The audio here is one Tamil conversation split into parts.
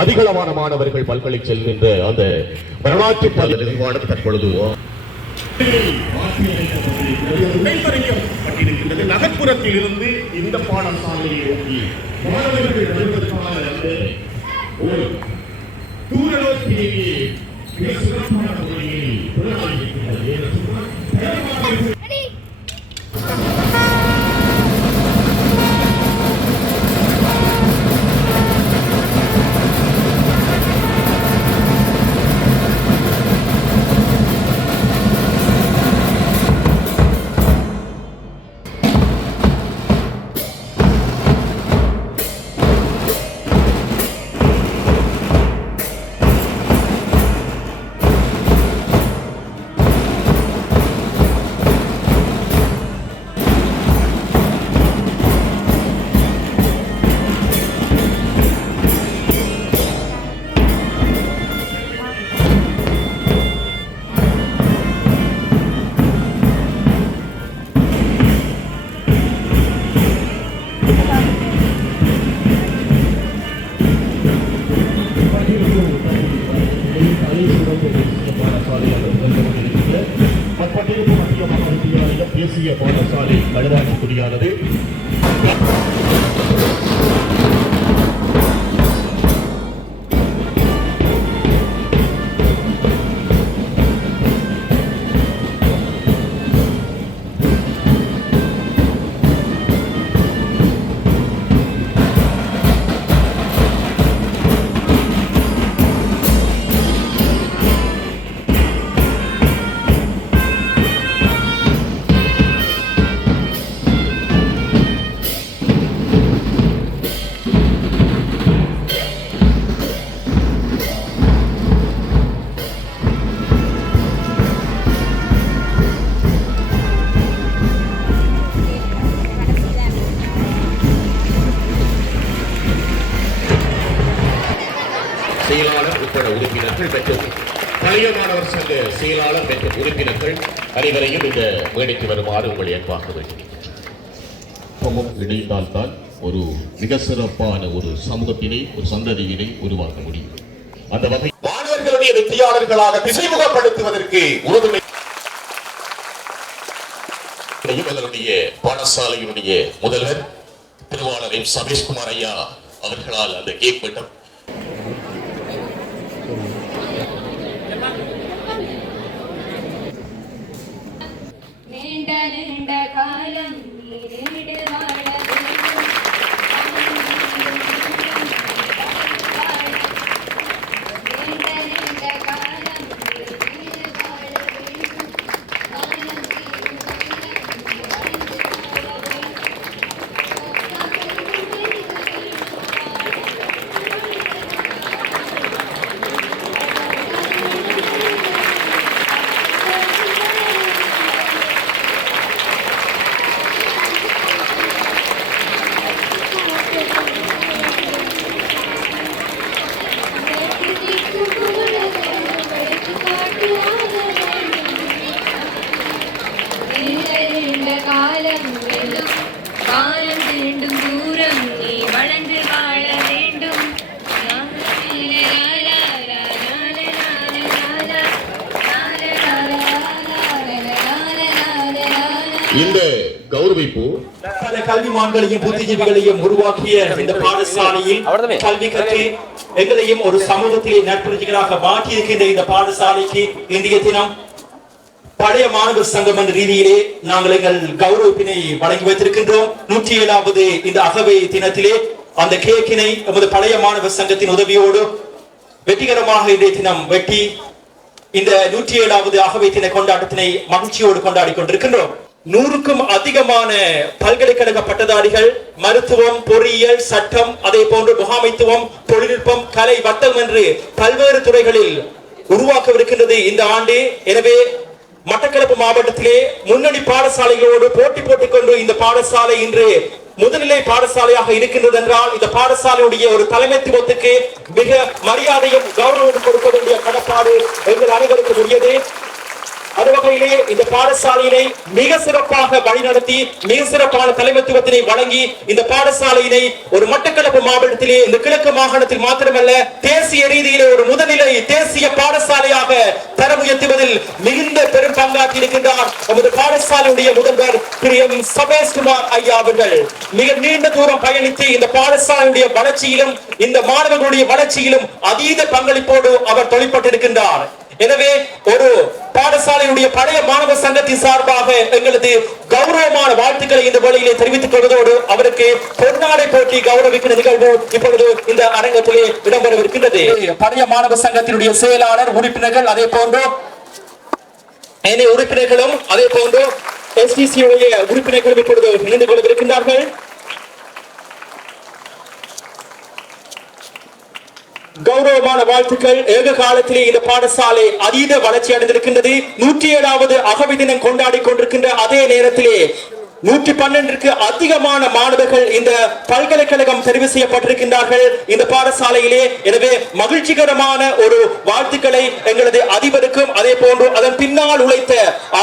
அதிகளவான மாணவர்கள் பல்கலை செல்கின்ற அந்த வரலாற்று பள்ளி நிர்வாணம் தற்பொழுது நகர்ப்புறத்தில் இருந்து இந்த பாடசாலையை நோக்கி மாணவர்கள் வருவதற்கான தூர நோக்கிலேயே சிறப்பான முறையில் தேசிய பாடசாலை நடுவாட்சிக்குடியானது செயலாளர் உட்பட உறுப்பினர்கள் மற்றும் பழைய மாணவர் சங்க செயலாளர் மற்றும் உறுப்பினர்கள் அனைவரையும் இந்த மேடைக்கு வருமாறு உங்களை அன்பாக வேண்டியிருக்கிறேன். இணைந்தால்தான் ஒரு மிக சிறப்பான ஒரு சமூகத்தினை ஒரு சந்ததியினை உருவாக்க முடியும். அந்த வகை மாணவர்களுடைய வெற்றியாளர்களாக திசைமுகப்படுத்துவதற்கு உறுதுணை பாடசாலையினுடைய முதல்வர் திருவாளர் எம் சபேஷ்குமார் ஐயா அவர்களால் அந்த கேக் வெட்டம் காலம் காலம் வேண்டும் தூரம் நீ வளர்ந்து வாழ வேண்டும். இந்த கௌரவிப்பு கல்விமான்களையும் புத்திஜீவிகளையும் உருவாக்கிய இந்த பாடசாலையில் கல்வி கற்று எங்களையும் ஒரு சமூகத்திலே நட்புறஞ்சிகளாக மாற்றியிருக்கின்ற இந்த பாடசாலைக்கு இந்திய தினம் பழைய மாணவர் சங்கம் என்ற ரீதியிலே நாங்கள் எங்கள் கௌரவிப்பினை வழங்கி வைத்திருக்கின்றோம். 107வது இந்த அகவை தினத்திலே அந்த கேக்கினை நமது பழைய மாணவர் சங்கத்தின் உதவியோடு வெற்றிகரமாக இன்றைய தினம் வெட்டி இந்த 107வது அகவை தின கொண்டாட்டத்தினை மகிழ்ச்சியோடு கொண்டாடி கொண்டிருக்கின்றோம். 100க்கும் அதிகமான பல்கலைக்கழக பட்டதாரிகள் மருத்துவம், பொறியியல், சட்டம், அதே போன்று முகாமைத்துவம், தொழில்நுட்பம், கலை, வர்த்தகம் என்று பல்வேறு துறைகளில் உருவாக்கவிருக்கின்றது இந்த ஆண்டு. எனவே மட்டக்களப்பு மாவட்டத்திலே முன்னணி பாடசாலைகளோடு போட்டி போட்டுக் கொண்டு இந்த பாடசாலை இன்று முதுநிலை பாடசாலையாக இருக்கின்றது என்றால் இந்த பாடசாலையுடைய ஒரு தலைமைத்துவத்துக்கு மிக மரியாதையும் கௌரவம் கொடுக்க வேண்டிய கடப்பாடு எங்கள் அனைவருக்கும் உரியது. அந்த வகையிலே இந்த பாடசாலையினை மிக சிறப்பாக வழிநடத்தி மிக சிறப்பான தலைமைத்துவத்தினை வழங்கி இந்த பாடசாலையினை ஒரு மட்டக்களப்பு மாவட்டத்திலே இந்த கிழக்கு மாகாணத்தில் மாத்திரமல்ல தேசிய ரீதியிலே ஒரு முதல்நிலை தேசிய பாடசாலையாக தரம் உயர்த்துவதில் மிகுந்த பெரும் பங்காற்றி இருக்கின்றார் நமது பாடசாலையுடைய முதல்வர் திரு எம் சபேஷ்குமார் ஐயா அவர்கள். மிக நீண்ட தூரம் பயணித்து இந்த பாடசாலையுடைய வளர்ச்சியிலும் இந்த மாணவர்களுடைய வளர்ச்சியிலும் அதீத பங்களிப்போடு அவர் தொழிற்பட்டிருக்கின்றார். எனவே ஒரு பாடசாலையுடைய பழைய மாணவர் சங்கத்தின் சார்பாக எங்களது கௌரவமான வாழ்த்துக்களை இந்த வழியிலே தெரிவித்துக் கொள்வதோடு அவருக்கு பொன்னாடை போட்டி கௌரவிக்கிற நிகழ்வு இப்பொழுது இந்த அரங்கத்திலே இடம்பெறவிருக்கின்றது. பழைய மாணவர் சங்கத்தினுடைய செயலாளர் உறுப்பினர்கள் அதே போன்று உறுப்பினர்களும் அதே போன்று SDC உடைய உறுப்பினர்களும் இப்பொழுது இணைந்து கொள்ளவிருக்கின்றார்கள். கௌரவமான வாழ்த்துக்கள். ஏக காலத்திலே இந்த பாடசாலை அதீத வளர்ச்சி அடைந்திருக்கின்றது. 107வது அகவை தினம் கொண்டாடி கொண்டிருக்கின்ற அதே நேரத்திலே 112க்கு அதிகமான மாணவர்கள் இந்த பல்கலைக்கழகம் தெரிவு செய்யப்பட்டிருக்கின்றார்கள் இந்த பாடசாலையிலே. எனவே மகிழ்ச்சிகரமான ஒரு வாழ்த்துக்களை எங்களது அதிபருக்கும் அதே போன்று அதன் பின்னால் உழைத்த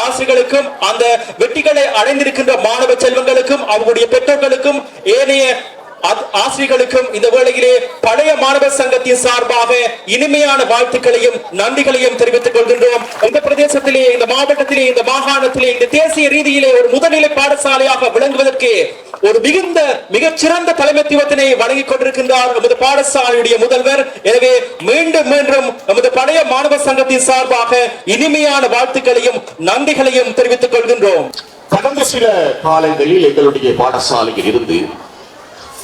ஆசிரியர்களுக்கும் அந்த வெற்றிகளை அடைந்திருக்கின்ற மாணவ செல்வங்களுக்கும் அவர்களுடைய பெற்றோர்களுக்கும் ஏனைய ஆசிரியர்களுக்கும் இந்த வேளையிலே பழைய மாணவர் சங்கத்தின் சார்பாக இனிமையான வாழ்த்துக்களையும் நன்றிகளையும் தெரிவித்துக் கொள்கின்றோம். இந்த பிரதேசத்திலே இந்த மாவட்டத்திலே இந்த மாகாணத்திலே இந்த தேசிய ரீதியிலே ஒரு முதல்நிலை பாடசாலையாக விளங்குவதற்கு ஒரு மிகச்சிறந்த தலைமைத்துவத்தினை வழங்கிக் கொண்டிருக்கின்றார் நமது பாடசாலையுடைய முதல்வர். எனவே மீண்டும் நமது பழைய மாணவர் சங்கத்தின் சார்பாக இனிமையான வாழ்த்துக்களையும் நன்றிகளையும் தெரிவித்துக் கொள்கின்றோம். கடந்த சில காலங்களில் எங்களுடைய பாடசாலையில் இருந்து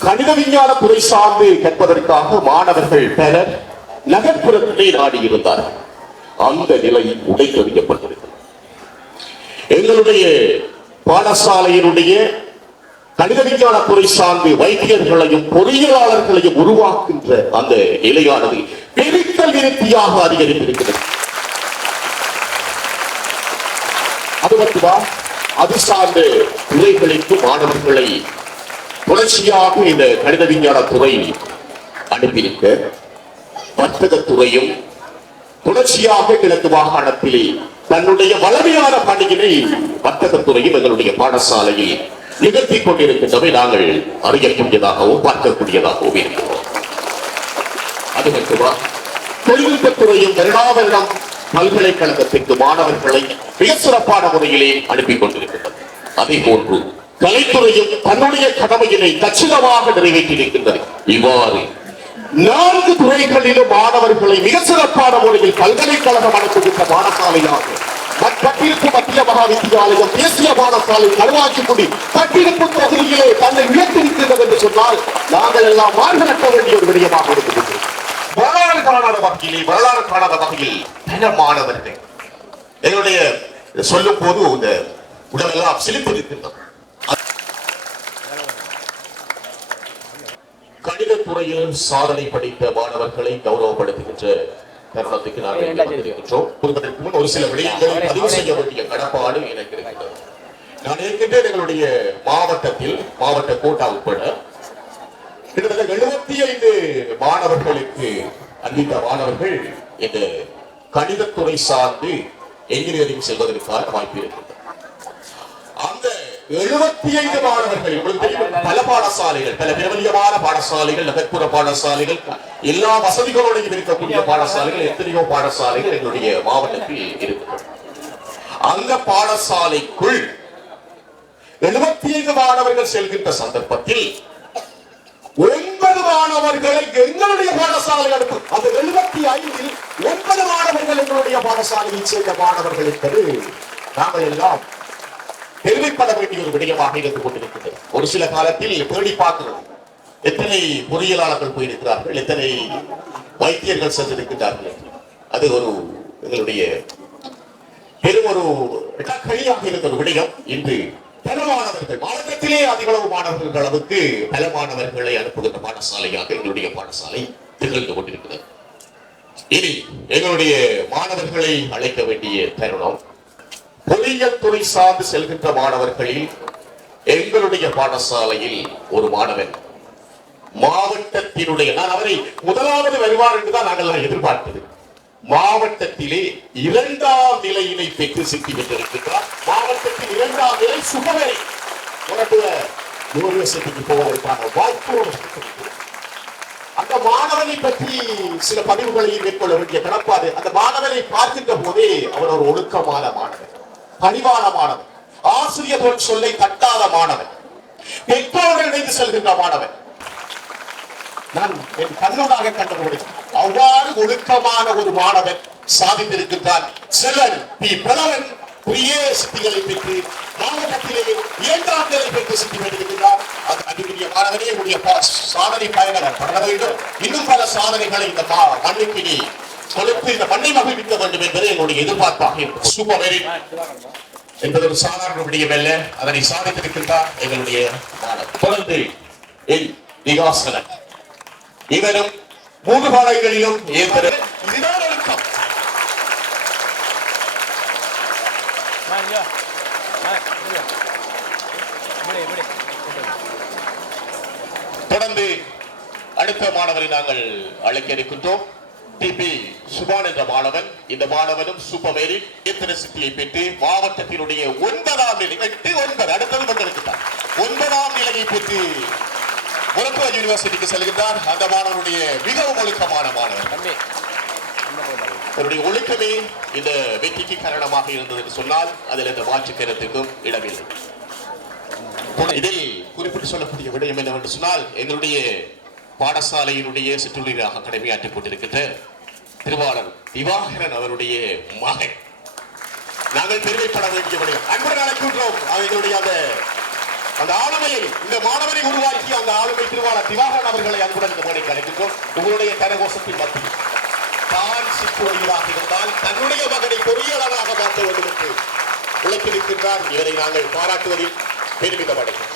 கணித விஞ்ஞான துறை சார்ந்து கற்பதற்காக மாணவர்கள் பலர் நகர்ப்புறத்திலே நாடியிருந்தார்கள். அந்த நிலை உடைத்தறியப்பட்டிருக்கிறது. எங்களுடைய பாடசாலையினுடைய கணித விஞ்ஞான துறை சார்ந்து வைத்தியர்களையும் பொறியியலாளர்களையும் உருவாக்குகின்ற அந்த நிலையானது பெருக்கல் நிறுத்தியாக அதிகரித்திருக்கிறது. அது மட்டும்தான் அது சார்ந்த துறைகளுக்கு மாணவர்களை தொடர்ச்சியாக இந்த கணித விஞ்ஞான துறை அனுப்பியிருக்க வர்த்தகத்துறையும் தொடர்ச்சியாக கிழக்கு மாகாணத்திலே தன்னுடைய வளமையான பணியினை வர்த்தகத்துறையும் எங்களுடைய பாடசாலையில் நிகழ்த்தி கொண்டிருக்கின்றவை நாங்கள் அறியக்கூடியதாகவும் பார்க்கக்கூடியதாகவும் இருக்கிறோம். அது மட்டுமா தொழில்நுட்பத்துறையும் வருடாவருடம் பல்கலைக்கழகத்திற்கு மாணவர்களை மிக சிறப்பான முறையிலே அனுப்பி கொண்டிருக்கின்றது. அதே போன்று கலைத்துறையும் தன்னுடைய கடமையினை கச்சிதமாக நிறைவேற்றியிருக்கின்றது. இவ்வாறு 4 துறைகளிலும் மாணவர்களை மிக சிறப்பான முறையில் பல்கலைக்கழகம் அனுப்புகின்ற பாடசாலையாக பட்டிருப்பு மத்திய மகா வித்தியாலயம் தேசிய பாடசாலை களுவாச்சிக்குடி பட்டிருப்பு தொகுதியிலே தன்னை உயர்த்திருக்கின்றது என்று சொன்னால் நாங்கள் எல்லாம் மார்கட்ட வேண்டிய ஒரு விடயமாக இருக்கிறது. வரலாறு காணாத வகையில் பல மாணவர்கள் என்னுடைய சொல்லும் போது இந்த உடலெல்லாம் செலுத்திருக்கின்றனர். கணிதத்துறையில் சாதனை படித்த மாணவர்களை கௌரவப்படுத்துகின்ற தருணத்துக்கு நாங்கள் வந்திருக்கின்றோம். ஒரு சில விடயங்களை பதிவு செய்ய வேண்டிய கடப்பாடு எனக்கு இருக்கிறது. நான் இருக்கின்றேன் எங்களுடைய மாவட்டத்தில் மாவட்ட கோட்டா உட்பட கிட்டத்தட்ட 75 மாணவர்களுக்கு அறிவித்த மாணவர்கள் இந்த கணிதத்துறை சார்ந்து என்ஜினியரிங் செல்வதற்கான வாய்ப்பு இருக்கிறது. அந்த 75 மாணவர்கள் பல பாடசாலைகள் பல பிரபல்யமான பாடசாலைகள் நகர்ப்புற பாடசாலைகள் எல்லா வசதிகளோடையும் இருக்கக்கூடிய பாடசாலைகள் எத்தனையோ பாடசாலைகள் எங்களுடைய மாவட்டத்தில் இருக்கிறது. அந்த பாடசாலைக்குள் 75 மாணவர்கள் செல்கின்ற சந்தர்ப்பத்தில் 9 மாணவர்களை எங்களுடைய பாடசாலை அனுப்பும். அந்த 75இல் 9 மாணவர்கள் எங்களுடைய பாடசாலையில் சேர்ந்த மாணவர்கள் என்பது நாங்கள் எல்லாம் பெருமைப்பட வேண்டிய ஒரு விடயமாக இருந்து கொண்டிருக்கிறது. ஒரு சில காலத்தில் தேடி பார்க்கிறோம் எத்தனை பொறியியலாளர்கள் போயிருக்கிறார்கள், எத்தனை வைத்தியர்கள் சென்றிருக்கிறார்கள். அது ஒரு எங்களுடைய பெரும் ஒரு கையாக இருந்த ஒரு விடயம். இன்று பல மாணவர்கள் மாவட்டத்திலே அதிகளவு மாணவர்கள் அளவுக்கு பல மாணவர்களை அனுப்புகின்ற பாடசாலையாக எங்களுடைய பாடசாலை திகழ்ந்து கொண்டிருக்கிறது. இனி எங்களுடைய மாணவர்களை அழைக்க வேண்டிய தருணம். பொறியியல் துறை சார்ந்து செல்கின்ற மாணவர்களில் எங்களுடைய பாடசாலையில் ஒரு மாணவன் மாவட்டத்தினுடைய நான் அவரை முதலாவது வருவார் என்றுதான் நாங்கள் எதிர்பார்த்தது. மாவட்டத்திலே 2ஆம் நிலையினை பெற்று சித்தி பெற்றிருக்கிறார். மாவட்டத்தில் 2ஆம் நிலை சுபவேரி யூனிவர்சிட்டிக்கு போவதற்கான வாய்ப்பு. அந்த மாணவனை பற்றி சில பதிவுகளை மேற்கொள்ள வேண்டிய கடப்பாடு. அந்த மாணவனை பார்க்கின்ற போதே அவர் ஒரு ஒழுக்கமான மாணவன், பணிவான மாணவன், ஆசிரியர்கள் சொல்லை தட்டாத மாணவன், பெற்றோர்கள் இணைந்து செல்கின்ற மாணவன். நான் என் கண்ணூடாக கண்டபோது அவ்வாறு ஒழுக்கமான ஒரு மாணவன் சாதித்திருக்கின்றான். செல்வன் பி பிரதமன் சித்திகளை பெற்று மாவட்டத்திலே 2ஆம் நிலை பெற்று சித்தி பெற்றிருக்கிறார். அது அன்புக்குரிய மாணவனே, உடைய சாதனை பயணம் பண்ண வேண்டும். இன்னும் பல சாதனைகளை இந்த மண்ணுக்கு நீ கொடுத்து இந்த மண்ணை மகிழ்விக்க வேண்டும் என்பது என்னுடைய எதிர்பார்ப்பாக இருக்கும். சூப்பர் வெரி என்பது ஒரு சாதாரண விடயம் அல்ல. அதனை சாதித்திருக்கின்றார் எங்களுடைய மாணவர். தொடர்ந்து விகாசனன் இவரும் 3 பாடங்களிலும் இதுதான் ஒழுக்கம். தொடர்ந்து அடுத்த மாணவரை நாங்கள் அழைக்க இருக்கின்றோம். டிபி சுபான் என்ற மாணவன். இந்த மாணவனும் சூப்பர் சித்தியை பெற்று மாவட்டத்தினுடைய 9ஆம் நிலை 8-9 அடுத்தது வந்திருக்கிறார். 9ஆம் நிலையை பெற்று மருத்துவ யூனிவர்சிட்டிக்கு செல்கின்றார். அந்த மாணவனுடைய மிகவும் ஒழுக்கமான மாணவர். அவருடைய ஒழுக்கமே இந்த வெற்றிக்கு காரணமாக இருந்தது என்று சொன்னால் அதில் இந்த மாற்று கருத்துக்கும் இடமில்லை. இதில் குறிப்பிட்டு சொல்லக்கூடிய விடயம் என்னவென்று சொன்னால், எங்களுடைய பாடசாலையினுடைய சிற்றுளிராக கடமையாற்றிக் கொண்டிருக்கின்ற திருவாளர் திவாகரன் அவருடைய மகன். நாங்கள் பெருமைப்பட வேண்டிய விடயம். அன்புடன் அழைக்கின்றோம். எங்களுடைய அந்த ஆளுமையை, இந்த மாணவரை உருவாக்கி அந்த ஆளுமை திருவாளர் திவாகரன் அவர்களை அன்புடன் இந்த மேடைக்கு அழைக்கின்றோம். உங்களுடைய கரகோஷத்தின் மத்தியில் தான் சிற்றுளிராக இருந்தால் தன்னுடைய மகனை பொறியாளராக மாற்ற வேண்டும் என்று உழைத்திருக்கின்றார். இவரை நாங்கள் பாராட்டுவதில் பெருமிதம் அடைகின்றோம்.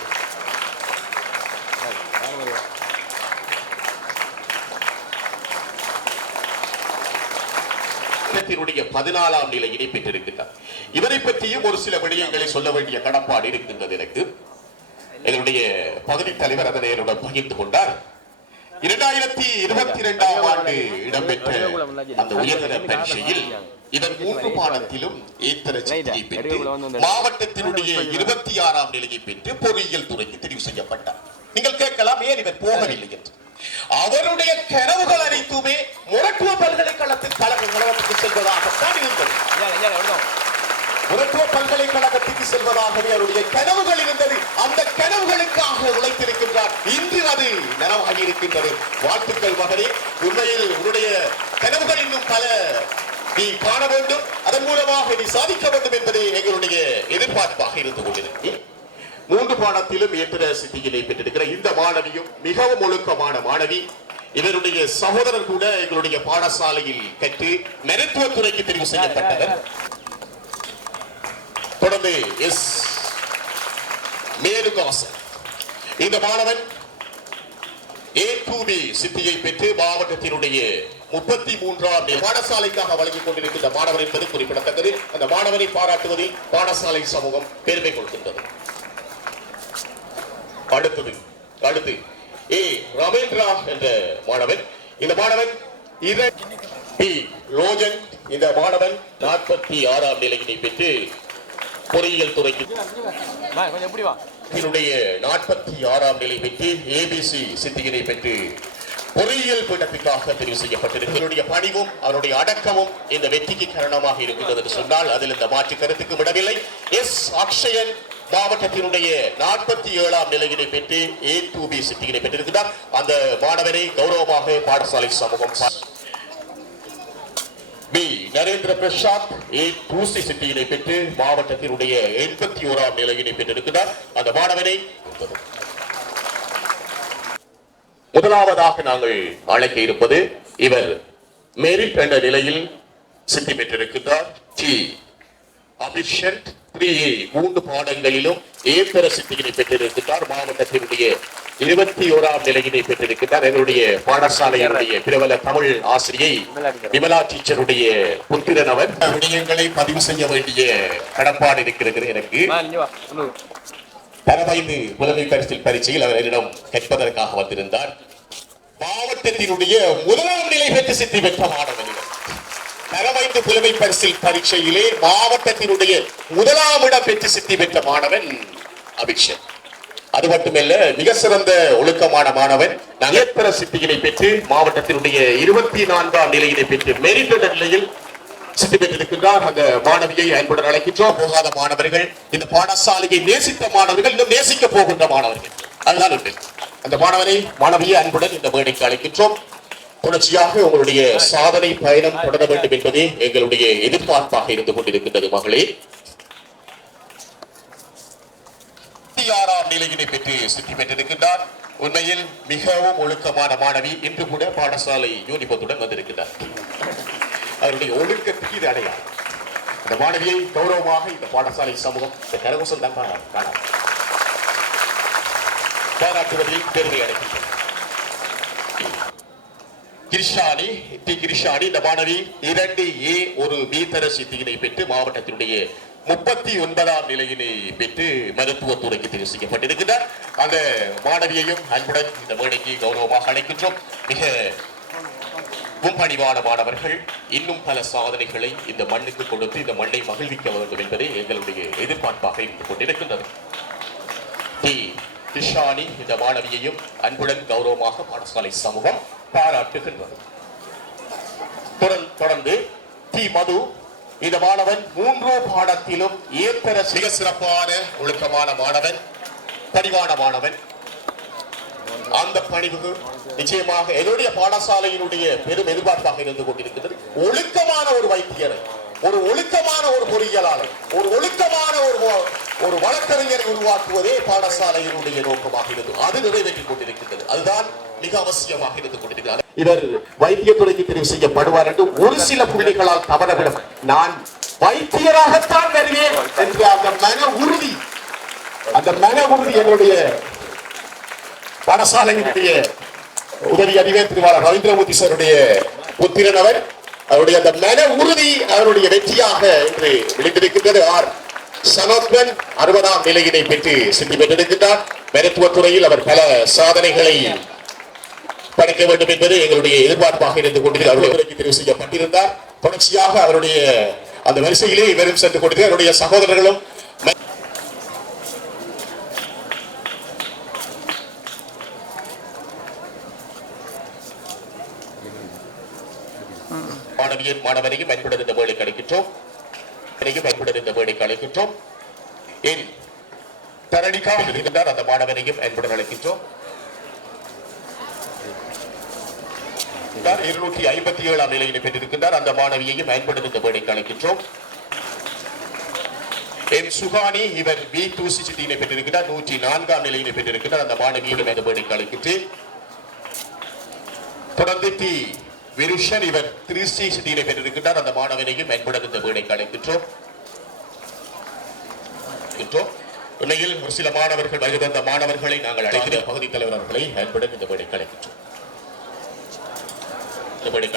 மாவட்டத்தினுடைய 14ஆம் நிலையினை பெற்றிருக்கிறார். இவரை பற்றியும் ஒரு சில விடயங்களை சொல்ல வேண்டிய கடப்பாடு இருக்கின்றது எனக்கு. எங்களுடைய பகுதி தலைவர் அதனை என்னுடன் பகிர்ந்து கொண்டார். 2022ஆம் ஆண்டு இடம்பெற்ற அந்த உயர்தர பரீட்சையில் இதன் 3 பாடத்திலும் ஏத்தர சித்தியை பெற்று மாவட்டத்தினுடைய 26ஆம் நிலையை பெற்று பொறியியல் துறைக்கு தெரிவு செய்யப்பட்டார். நீங்கள் கேட்கலாம், ஏன் இவர் போகவில்லை என்று. அவருடைய கனவுகள் அனைத்துமே மருத்துவ பல்கலைக்கழகத்தின் கழகத்துக்கு செல்வதாகத்தான் இருந்தது. மருத்துவ பல்கலைக்கழகத்துக்கு செல்வதாகவே அவருடைய கனவுகள் இருந்தது. அந்த கனவுகளுக்காக உழைத்திருக்கின்றார். இன்று அது நனவாகி இருக்கின்றது. வாழ்த்துக்கள் மகனே. உண்மையில் உன்னுடைய கனவுகள் இன்னும் பல நீ காண வேண்டும், அதன் மூலமாக நீ சாதிக்க வேண்டும் என்பதே எங்களுடைய எதிர்பார்ப்பாக இருந்து கொண்டிருக்கு. 3 பாடத்திலும் ஏற்ற சித்தியினை பெற்றிருக்கிற இந்த மாணவியும் மிகவும் ஒழுக்கமான மாணவி. இவருடைய சகோதரர் கூட எங்களுடைய பாடசாலையில் கற்று மருத்துவத்துறைக்கு தெரிவு செய்யப்பட்டவர். தொடர்ந்து மேலுகாசன் இந்த மாணவன் A2B சித்தியை பெற்று மாவட்டத்தினுடைய 33ஆம் பாடசாலைக்காக வழங்கிக் கொண்டிருக்கின்ற மாணவர் என்பது குறிப்பிடத்தக்கது. அந்த மாணவனை பாராட்டுவதில் பாடசாலை சமூகம் பெருமை கொள்கின்றது. அடுத்து ரமேந்திரா என்ற மாணவன். இந்த மாணவன் ரோஜன். இந்த மாணவன் 46ஆம் நிலையினை பெற்று பொறியியல் துறைக்கு 46ஆம் நிலை பெற்று ABC சித்தியினை பெற்று பொறியியல் பீடத்திற்காக தெரிவு செய்யப்பட்டிருக்கிறது. பணிவும் அவருடைய அடக்கமும் இந்த வெற்றிக்கு காரணமாக இருக்கின்றது என்று சொன்னால் அதில் இந்த மாற்று கருத்துக்கு விடவில்லை. அக்ஷயன் மாவட்டத்தினுடைய 47ஆம் நிலையினை பெற்று A2B சித்தியினை பெற்றிருக்கிறார். அந்த மாணவரை கௌரவமாக பாடசாலை சமூகம். நரேந்திர பிரசாத் A2C சித்தியினை பெற்று மாவட்டத்தினுடைய 81ஆம் நிலையினை பெற்றிருக்கிறார். அந்த மாணவனை முதலாவதாக நாங்கள் அழைக்க இருப்பது இவர் மெரிட் என்ற நிலையில் சித்தி பெற்றிருக்கிறார். அபிஷேக் 3 பாடங்களிலும் ஏத்தர சித்தியினை பெற்றிருக்கிறார். மாவட்டத்தினுடைய 21ஆம் நிலையினை பெற்றிருக்கிறார். எங்களுடைய பாடசாலையினுடைய பிரபல தமிழ் ஆசிரியை விமலா டீச்சருடைய புத்திரன் அவர். விடயங்களை பதிவு செய்ய வேண்டிய கடப்பாடு இருக்கிறது எனக்கு. 15 புலமை பரிசில் பரீட்சையில் அவர் என்னிடம் கேட்பதற்காக வந்திருந்தார். மாவட்டத்தினுடைய 1ஆம் நிலை பெற்று சித்தி பெற்ற மாணவன். தரமைந்து புலமை பரிசில் பரீட்சையிலே மாவட்டத்தினுடைய முதலாம் இடம் பெற்று சித்தி பெற்ற மாணவன் அபிஷேக். அது மட்டுமல்ல, மிக சிறந்த ஒழுக்கமான மாணவன் நகர்ப்புற சித்தியினை பெற்று மாவட்டத்தினுடைய 24ஆம் நிலையினை பெற்று மெரிட் நிலையில் சித்தி பெற்றிருக்கின்றார். அந்த மாணவியை அன்புடன் அழைக்கின்றோம். போகாத மாணவர்கள், இந்த பாடசாலையை நேசித்த மாணவர்கள், இன்னும் நேசிக்க போகின்ற மாணவர்கள், அதுதான் உண்டு. அந்த மாணவியை அன்புடன் இந்த மேடைக்கு அழைக்கின்றோம். தொடர்ச்சியாக உங்களுடைய சாதனை பயணம் தொடர வேண்டும் என்பதே எங்களுடைய எதிர்பார்ப்பாக இருந்து கொண்டிருக்கின்றது. மகளே, 6ஆம் நிலையினை பெற்று சித்தி பெற்றிருக்கின்றார். உண்மையில் மிகவும் ஒழுக்கமான மாணவி. இன்று கூட பாடசாலை யூனிஃபார்முடன் வந்திருக்கின்றார். அவருடைய ஒழுக்கத்துக்கு இது அடையாளம். இந்த மாணவியை கௌரவமாக இந்த பாடசாலை சமூகம் இந்த கரகோசல் தான் பாராட்டுவதில் பெருமை அடைகின்றது. கிருஷாணி இந்த மாணவி 2A ஒரு மீத்தர சித்தியினை பெற்று மாவட்டத்தினுடைய 39ஆம் நிலையினை பெற்று மருத்துவத்துறைக்கு தெரிவு செய்யப்பட்டிருக்கிறார். அந்த மாணவியையும் அன்புடன் இந்த மேடைக்கு கௌரவமாக அழைக்கின்றோம். மிக முன்பணிவான மாணவர்கள் இன்னும் பல சாதனைகளை இந்த மண்ணுக்கு கொடுத்து இந்த மண்ணை மகிழ்விக்க வேண்டும் என்பதே எங்களுடைய எதிர்பார்ப்பாக இருந்து கொண்டிருக்கின்றது. கிருஷாணி இந்த மாணவியையும் அன்புடன் கௌரவமாக பாடசாலை சமூகம் பாராட்டுகின்றது. தொடர்ந்து மது இந்த மாணவன் 3 பாடத்திலும் ஏற்பெற மிக சிறப்பான ஒழுக்கமான மாணவன், பணிவான மாணவன். அந்த பணிவு நிச்சயமாக என்னுடைய பாடசாலையினுடைய பெரும் எதிர்பார்ப்பாக இருந்து கொண்டிருக்கிறது. ஒழுக்கமான ஒரு வைத்தியரை, ஒரு ஒழுக்கமான ஒரு பொறியியலாளர், ஒரு ஒழுக்கமான ஒரு வழக்கறிஞரை உருவாக்குவதே பாடசாலையினுடைய நோக்கமாக இருந்து அது நிறைவேற்றிக் கொண்டிருக்கின்றது. அதுதான் மிக அவசியமாக இருந்து கொண்டிருக்கிறது. இவர் வைத்தியத்துறைக்கு தெரிவு செய்யப்படுவார் என்று ஒரு சில புள்ளிகளால் தவறவிடும். நான் வைத்தியராகத்தான் வருவேன் என்ற அந்த மன உறுதி என்னுடைய பாடசாலையினுடைய உதவி அதிகாரி திருவாளர் ரவீந்திரமூர்த்தி சாருடைய புத்திரன். அவருடைய அந்த மன உறுதி அவருடைய வெற்றியாக இன்று விளைந்திருக்கின்றது. சனோத்மன் 60ஆம் நிலையினை பெற்று சித்தி பெற்றிருக்கின்றார். மருத்துவத்துறையில் அவர் பல சாதனைகளை படைக்க வேண்டும் என்பது எங்களுடைய எதிர்பார்ப்பாக இருந்து கொண்டிருக்கிறார். தெரிவு செய்யப்பட்டிருந்தார். தொடர்ச்சியாக அவருடைய அந்த வரிசையிலே இவரும் சென்று கொண்டிருக்கிறார். அவருடைய சகோதரர்களும் மாணவனையும் பயன்படுத்த இந்த வேலை கிடைக்கின்றோம். அந்த மாணவனையும் பயன்படுத்த அழைக்கின்றோம். 257ஆம் நிலையினை பெற்றிருக்கின்றார். அந்த மாணவியையும் பயன்படுத்த இந்த வேலைக்கு அழைக்கின்றோம். சுகானி இவர் B2 சித்தியினை பெற்றிருக்கிறார். 104ஆம் நிலையினை பெற்றிருக்கிறார். அந்த மாணவியையும் இந்த வேலைக்கு அழைக்கின்றேன். தொடர்ந்து விருஷன் இவர் 3C சித்தியினை பெற்றிருக்கிறார். அந்த மாணவனையும் பயன்படுத்த இந்த வேலைக்கு அழைக்கின்றோம். உண்மையில் ஒரு சில மாணவர்கள் வருகிற அந்த மாணவர்களை நாங்கள் அழைக்கிற பகுதி தலைவர் அவர்களை பயன்படுத்த இந்த வேலைக்கு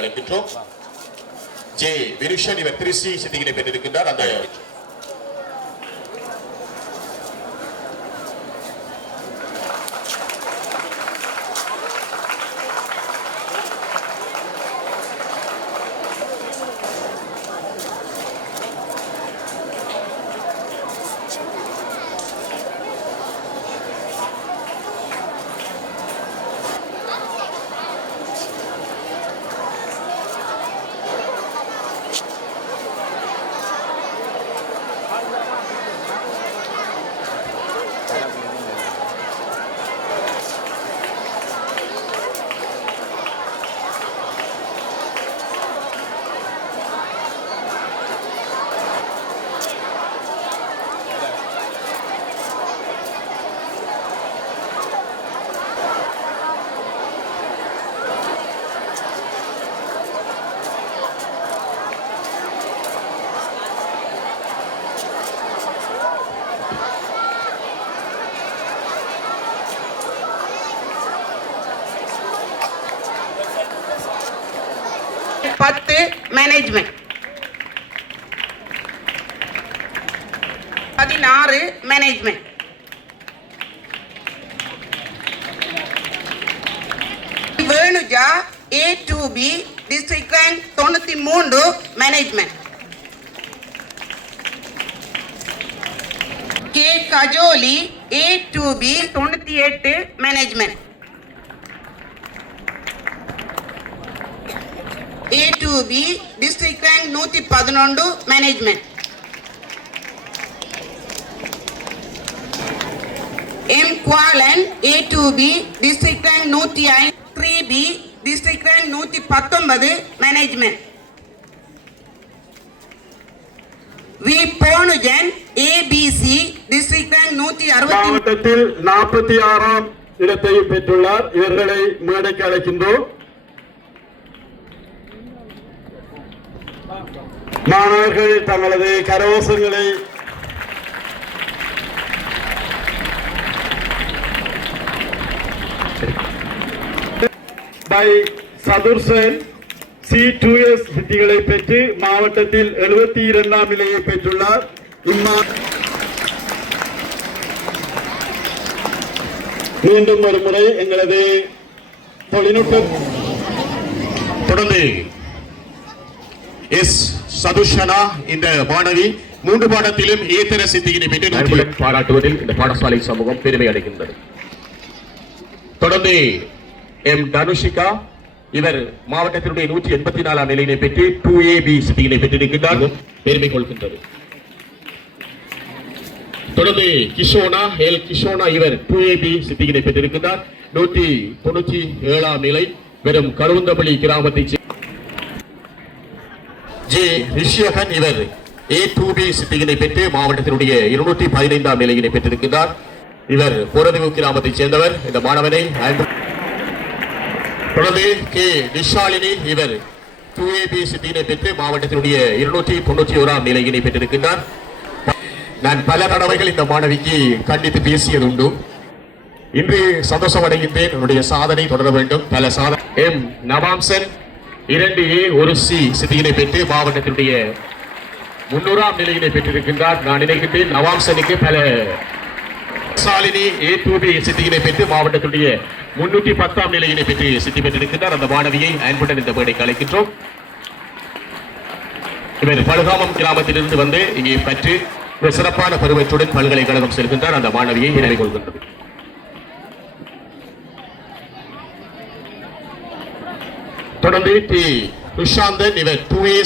அழைக்கின்றோம். ஜே விருஷன் இவர் 3C சித்தியினை பெற்றிருக்கின்றார். அந்த management 16 management Venuja A2B district rank 93 management. K Kajoli A2B 98 management. A2B district rank 111 management. M Kualan A2B district rank 105 3B district rank 119 management. V Ponujan ABC district rank 160 மாவட்டத்தில் 46ஆம் இடத்தை பெற்றுள்ளார். இவர்களை மேடைக்கு அழைக்கின்றோம். மாணவர்கள் தங்களது கரகோஷங்களை பை சதுர்சன் C2S சித்திகளை பெற்று மாவட்டத்தில் 72ஆம் நிலையை பெற்றுள்ளார். மீண்டும் ஒரு முறை எங்களது தொழில்நுட்ப தொடர்ந்து எஸ் சதுஷனா இந்த மாணவி 3 பாடத்திலும் ஏத்தர சித்தியினை பெற்று பாராட்டுவதில் இந்த பாடசாலை சமூகம் பெருமை அடைகின்றது. தொடர்ந்து எம் தனுஷிகா இவர் மாவட்டத்தினுடைய 184ஆம் நிலையினை பெற்று 2AB சித்தியினை பெற்றிருக்கின்றார், பெருமை கொள்கின்றது. தொடர்ந்து கிஷோனா எல் கிஷோனா இவர் 2AB சித்தியினை பெற்றிருக்கின்றார், 197ஆம் நிலை, வெறும் கருவந்தபள்ளி கிராமத்தை ஜே ரிஷியகன் இவர் A2B சித்தியினை பெற்று மாவட்டத்தினுடைய 215ஆம் நிலையினை பெற்றிருக்கின்றார். இவர் போரதிவு கிராமத்தைச் சேர்ந்தவர். இந்த மாணவனை தொடர்ந்து கே நிஷாலினி இவர் 2AB சித்தியினை பெற்று மாவட்டத்தினுடைய 291ஆம் நிலையினை பெற்றிருக்கின்றார். நான் பல தடவைகள் இந்த மாணவிக்கு கண்டித்து பேசியது உண்டு. இன்று சந்தோஷம் அடைகின்றேன். என்னுடைய சாதனை தொடர வேண்டும். பல சாதனை. எம் நவாம்சன் 2A 1C சித்தியினை பெற்று மாவட்டத்தினுடைய 300ஆம் நிலையினை பெற்றிருக்கின்றார். நான் நினைக்கின்றேன் நவாம்சனுக்கு பல சாலினி A2B சித்தியினை பெற்று மாவட்டத்துடைய 310ஆம் நிலையினை பெற்று சித்தி பெற்றிருக்கின்றார். அந்த மாணவியை அன்புடன் இந்த மேடைக்கு அழைக்கின்றோம். இவர் பழுகாமம் கிராமத்திலிருந்து வந்து இங்கே பெற்று சிறப்பான பருவத்துடன் பல்கலைக்கழகம் செல்கின்றார். அந்த மாணவியை நினைவு கொள்கின்றது. தொடர்ந்து டி ருஷாந்தன் இவர் 2A